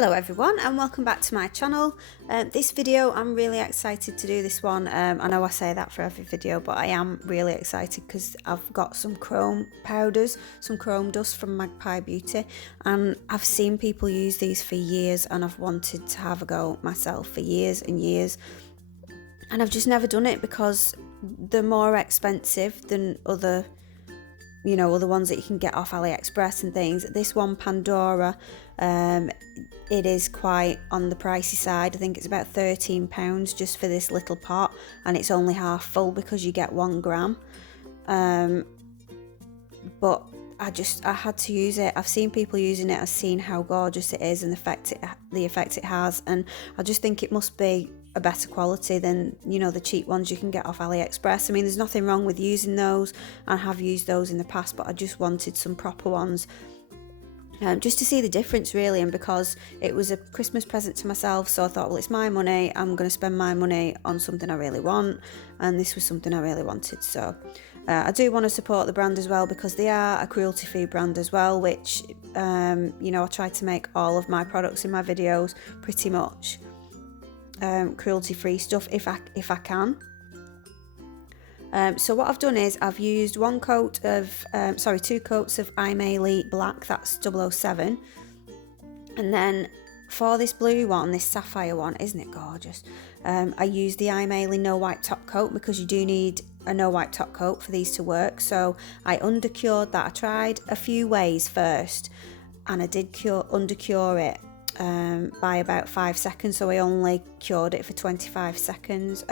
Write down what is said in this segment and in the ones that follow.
Hello everyone and welcome back to my channel. This video, I'm really excited to do this one. I know I say that for every video, but I am really excited because I've got some chrome powders, some chrome dust from Magpie Beauty, and I've seen people use these for years and I've wanted to have a go myself for years and years, and I've just never done it because they're more expensive than other ones that you can get off AliExpress and things. This one, Pandora, it is quite on the pricey side. I think it's about £13 just for this little pot, and it's only half full because you get 1 gram. But I had to use it. I've seen people using it, I've seen how gorgeous it is and the effect it has, and I just think it must be a better quality than the cheap ones you can get off AliExpress. I mean, there's nothing wrong with using those. I have used those in the past, but I just wanted some proper ones, just to see the difference really, and because it was a Christmas present to myself, so I thought, well, it's my money, I'm going to spend my money on something I really want, and this was something I really wanted. So I do want to support the brand as well because they are a cruelty-free brand as well, which I try to make all of my products in my videos pretty much cruelty-free stuff if I can. So what I've done is I've used 2 coats of Amethyst Black, that's 007, and then for this blue one, this Sapphire one, isn't it gorgeous? I used the Amethyst No Wipe Top Coat because you do need a no wipe top coat for these to work. So I undercured that. I tried a few ways first, and I did undercure it by about 5 seconds, so I only cured it for 25 seconds.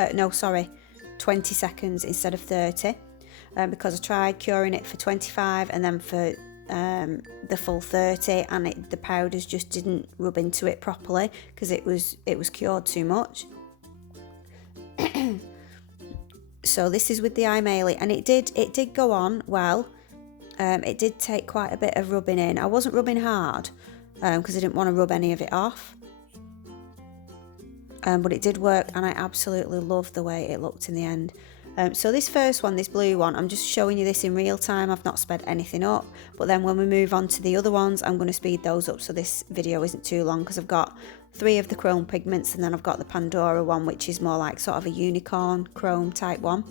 20 seconds instead of 30, because I tried curing it for 25 and then for the full 30, and the powders just didn't rub into it properly because it was cured too much. So this is with the Amethyst, and it did go on well. It did take quite a bit of rubbing in. I wasn't rubbing hard because I didn't want to rub any of it off, but it did work, and I absolutely loved the way it looked in the end. So this first one, this blue one, I'm just showing you this in real time. I've not sped anything up, but then when we move on to the other ones, I'm going to speed those up so this video isn't too long, because I've got 3 of the chrome pigments, and then I've got the Pandora one, which is more like sort of a unicorn chrome type one.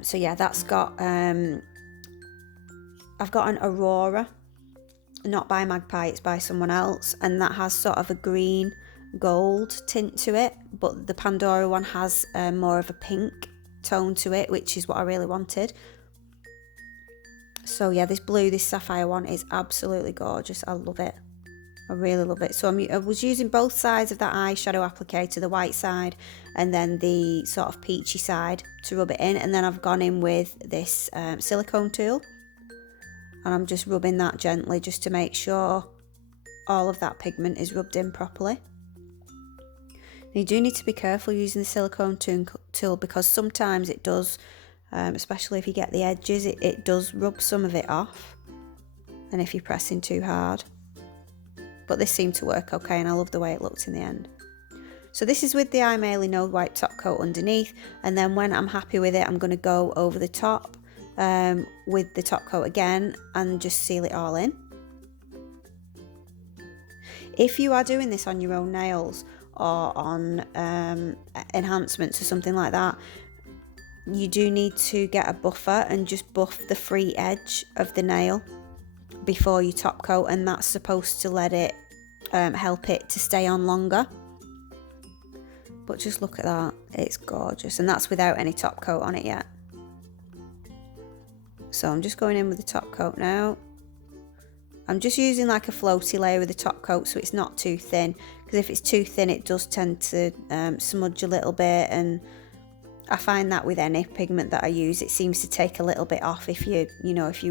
So yeah, that's got I've got an Aurora, not by Magpie, it's by someone else, and that has sort of a green gold tint to it, but the Pandora one has more of a pink tone to it, which is what I really wanted. So yeah, this Sapphire one is absolutely gorgeous. I love it. I really love it. So I was using both sides of that eyeshadow applicator, the white side and then the sort of peachy side, to rub it in, and then I've gone in with this silicone tool, and I'm just rubbing that gently just to make sure all of that pigment is rubbed in properly. You do need to be careful using the silicone tool because sometimes it does, especially if you get the edges, it does rub some of it off, and if you're pressing too hard. But this seemed to work okay, and I love the way it looked in the end. So this is with the Amethyst No Wipe Top Coat underneath, and then when I'm happy with it, I'm going to go over the top with the top coat again and just seal it all in. If you are doing this on your own nails or on enhancements or something like that, you do need to get a buffer and just buff the free edge of the nail before you top coat, and that's supposed to let it help it to stay on longer. But just look at that, it's gorgeous, and that's without any top coat on it yet. So I'm just going in with the top coat now. I'm just using like a floaty layer with the top coat so it's not too thin, because if it's too thin it does tend to smudge a little bit, and I find that with any pigment that I use it seems to take a little bit off if you're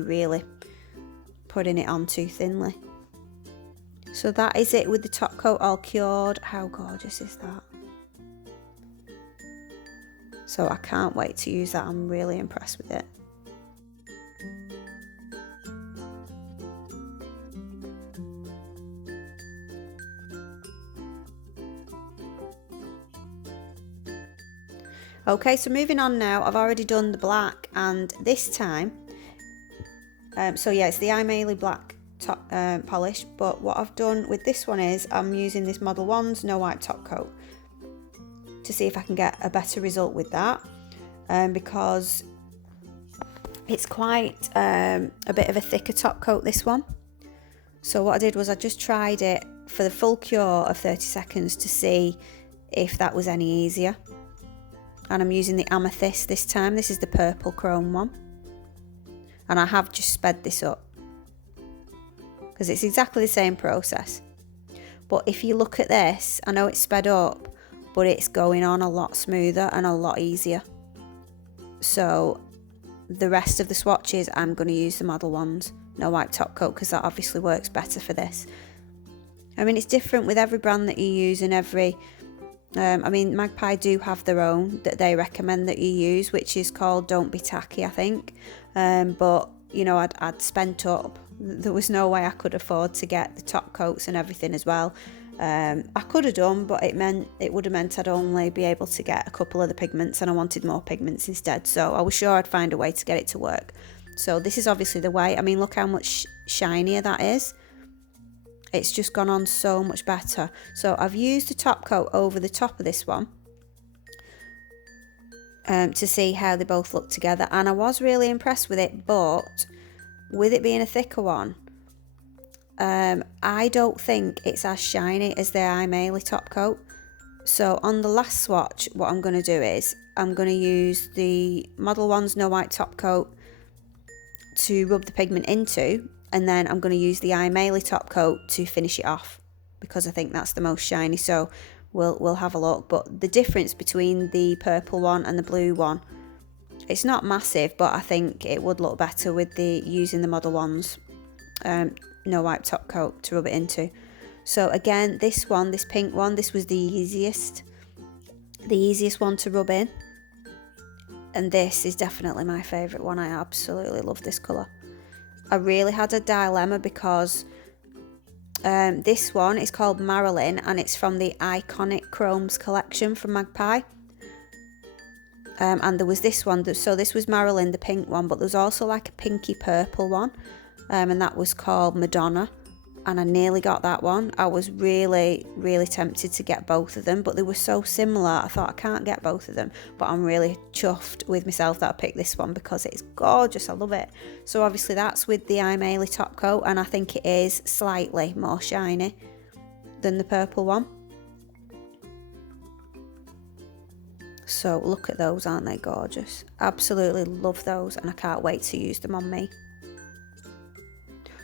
really putting it on too thinly. So that is it with the top coat all cured. How gorgeous is that? So I can't wait to use that. I'm really impressed with it. Okay, so moving on now, I've already done the black, and this time, so yeah, it's the Amethyst Black top polish, but what I've done with this one is I'm using this Model 1's no wipe top coat to see if I can get a better result with that, because it's quite a bit of a thicker top coat, this one. So what I did was I just tried it for the full cure of 30 seconds to see if that was any easier. And I'm using the Amethyst this time. This is the purple chrome one. And I have just sped this up because it's exactly the same process. But if you look at this, I know it's sped up, but it's going on a lot smoother and a lot easier. So the rest of the swatches, I'm going to use the Model 1's no wipe top coat because that obviously works better for this. I mean, it's different with every brand that you use and every... I mean, Magpie do have their own that they recommend that you use, which is called Don't Be Tacky, I think. But, you know, I'd spent up. There was no way I could afford to get the top coats and everything as well. I could have done, but it would have meant I'd only be able to get a couple of the pigments, and I wanted more pigments instead. So I was sure I'd find a way to get it to work. So this is obviously the way. I mean, look how much shinier that is. It's just gone on so much better. So I've used the top coat over the top of this one to see how they both look together. And I was really impressed with it, but with it being a thicker one, I don't think it's as shiny as the Amethyst top coat. So on the last swatch, what I'm going to do is I'm going to use the Model 1's no wipe top coat to rub the pigment into, and then I'm going to use the Amethyst top coat to finish it off because I think that's the most shiny. So we'll have a look. But the difference between the purple one and the blue one, it's not massive, but I think it would look better with using the Model 1's no wipe top coat to rub it into. So again, this one, this pink one, this was the easiest one to rub in. And this is definitely my favourite one. I absolutely love this colour. I really had a dilemma because this one is called Marilyn and it's from the Iconic Chromes collection from Magpie. And there was this one, so this was Marilyn, the pink one, but there was also like a pinky purple one, and that was called Madonna. And I nearly got that one. I was really, really tempted to get both of them, but they were so similar. I thought I can't get both of them, but I'm really chuffed with myself that I picked this one because it's gorgeous. I love it. So obviously that's with the Amethyst top coat, and I think it is slightly more shiny than the purple one. So look at those, aren't they gorgeous? Absolutely love those, and I can't wait to use them on me.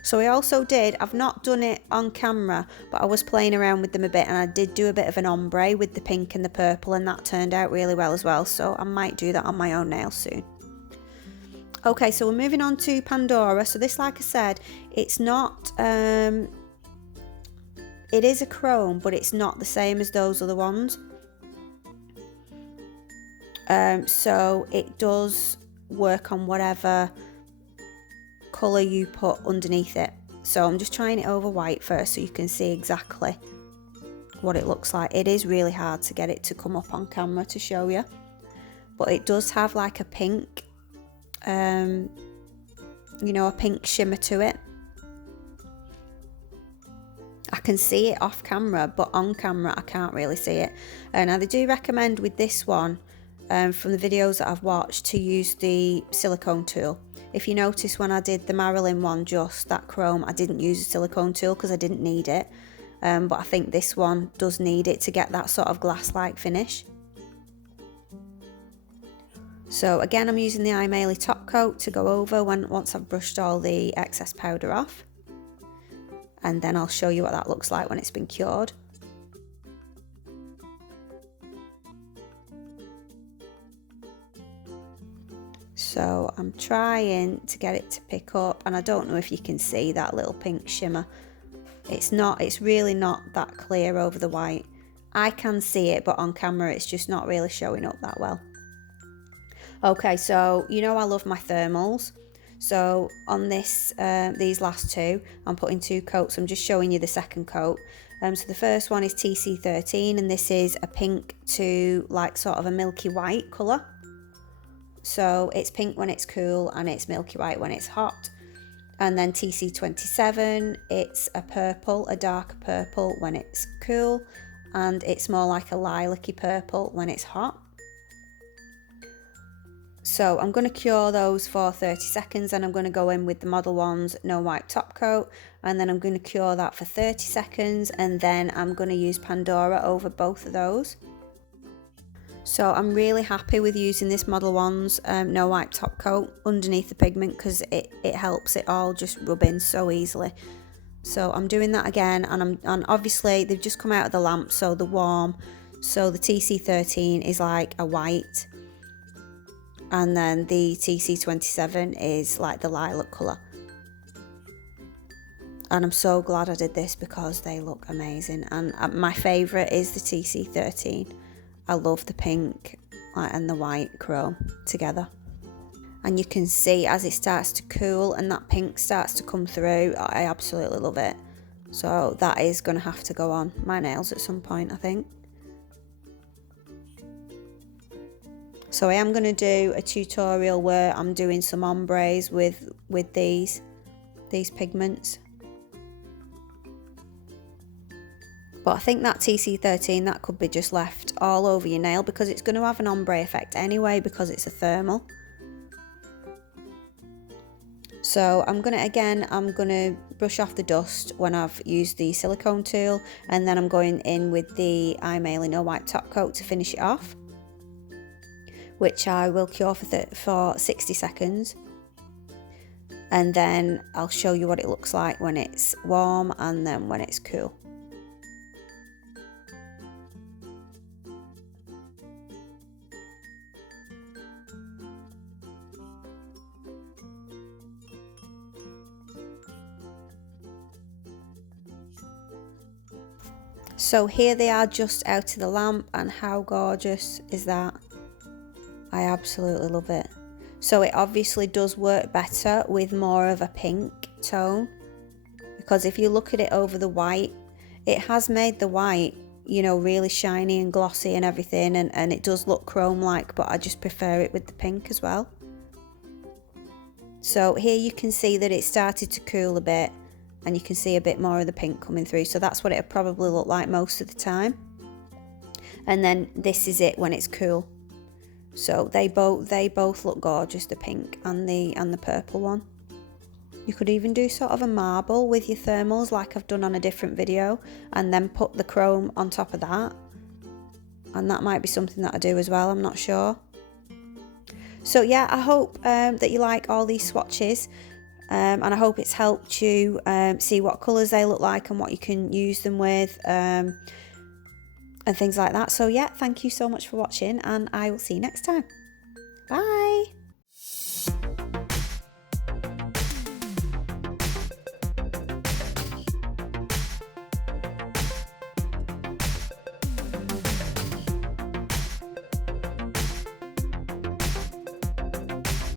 So I also did, I've not done it on camera, but I was playing around with them a bit, and I did do a bit of an ombre with the pink and the purple, and that turned out really well as well. So I might do that on my own nails soon. Okay, so we're moving on to Pandora. So this, like I said, it's not, it is a chrome, but it's not the same as those other ones. So it does work on whatever colour you put underneath it. So I'm just trying it over white first so you can see exactly what it looks like. It is really hard to get it to come up on camera to show you, but it does have like a pink, you know, a pink shimmer to it. I can see it off camera, but on camera I can't really see it. Now they do recommend with this one, from the videos that I've watched, to use the silicone tool. If you notice, when I did the Marilyn one, just that chrome, I didn't use a silicone tool because I didn't need it. But I think this one does need it to get that sort of glass-like finish. So again, I'm using the Amethyst top coat to go over once I've brushed all the excess powder off. And then I'll show you what that looks like when it's been cured. So I'm trying to get it to pick up, and I don't know if you can see that little pink shimmer. It's really not that clear over the white. I can see it, but on camera it's just not really showing up that well. Okay, so you know I love my thermals. So on this, these last two, I'm putting 2 coats. I'm just showing you the second coat. So the first one is TC13, and this is a pink to like sort of a milky white colour. So it's pink when it's cool and it's milky white when it's hot. And then TC27, it's a purple, a darker purple when it's cool, and it's more like a lilac-y purple when it's hot. So I'm going to cure those for 30 seconds, and I'm going to go in with the Model 1's No Wipe Top Coat, and then I'm going to cure that for 30 seconds, and then I'm going to use Pandora over both of those. So I'm really happy with using this Model 1's No Wipe Top Coat underneath the pigment, because it helps it all just rub in so easily. So I'm doing that again, and obviously they've just come out of the lamp, so they're warm. So the TC13 is like a white, and then the TC27 is like the lilac colour. And I'm so glad I did this because they look amazing. And my favourite is the TC13. I love the pink and the white chrome together. And you can see as it starts to cool and that pink starts to come through, I absolutely love it. So that is going to have to go on my nails at some point, I think. So I am going to do a tutorial where I'm doing some ombres with these pigments. But I think that TC13, that could be just left all over your nail because it's going to have an ombre effect anyway because it's a thermal. So I'm going to brush off the dust when I've used the silicone tool, and then I'm going in with the Amethyst No Wipe Top Coat to finish it off, which I will cure for 60 seconds. And then I'll show you what it looks like when it's warm and then when it's cool. So here they are just out of the lamp, and how gorgeous is that? I absolutely love it. So it obviously does work better with more of a pink tone, because if you look at it over the white, it has made the white, you know, really shiny and glossy and everything, and it does look chrome-like, but I just prefer it with the pink as well. So here you can see that it started to cool a bit, and you can see a bit more of the pink coming through. So that's what it'll probably look like most of the time. And then this is it when it's cool. So they both look gorgeous, the pink and the purple one. You could even do sort of a marble with your thermals like I've done on a different video, and then put the chrome on top of that. And that might be something that I do as well, I'm not sure. So yeah, I hope that you like all these swatches. And I hope it's helped you see what colours they look like and what you can use them with, and things like that. So yeah, thank you so much for watching, and I will see you next time. Bye!